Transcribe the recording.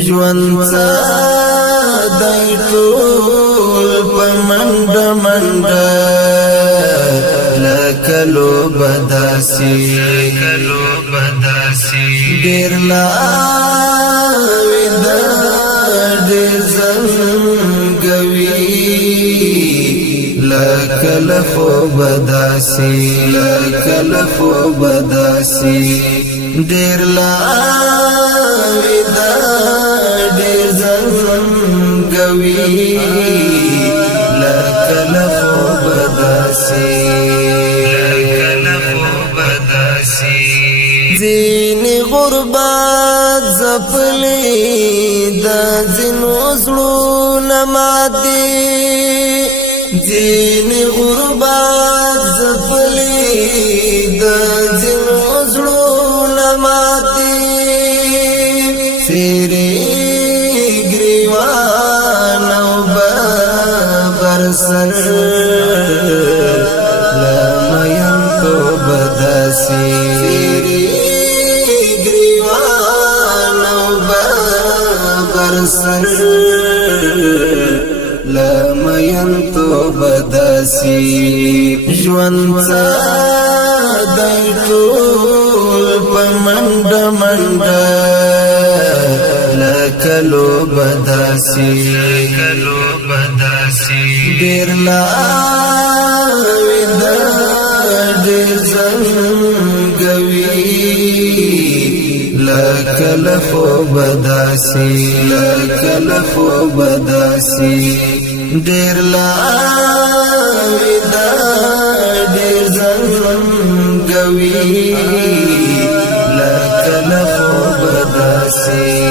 ژوند دای ټول په منډه منډه لکلو بداسي ډیر لا ودا ډیر زنګوي لکل خو بداسي ډیر لا ودا ډیر زنګوي لکل خو بداسي زینی غربت زپلی دا زینو زړونه ماتي زینی غربت زپلی دا زینو زړونه ماتي سری گریوان او ببر سر لمین تو بداسي سر لمین تو بداسي ژوند دای ټول په منډه منډه لکلو بداسي ډیر لا ودا ډیر زنګوي لکل خو بداسي ډیر لا ودا ډیر زنګوي لکل خو بداسي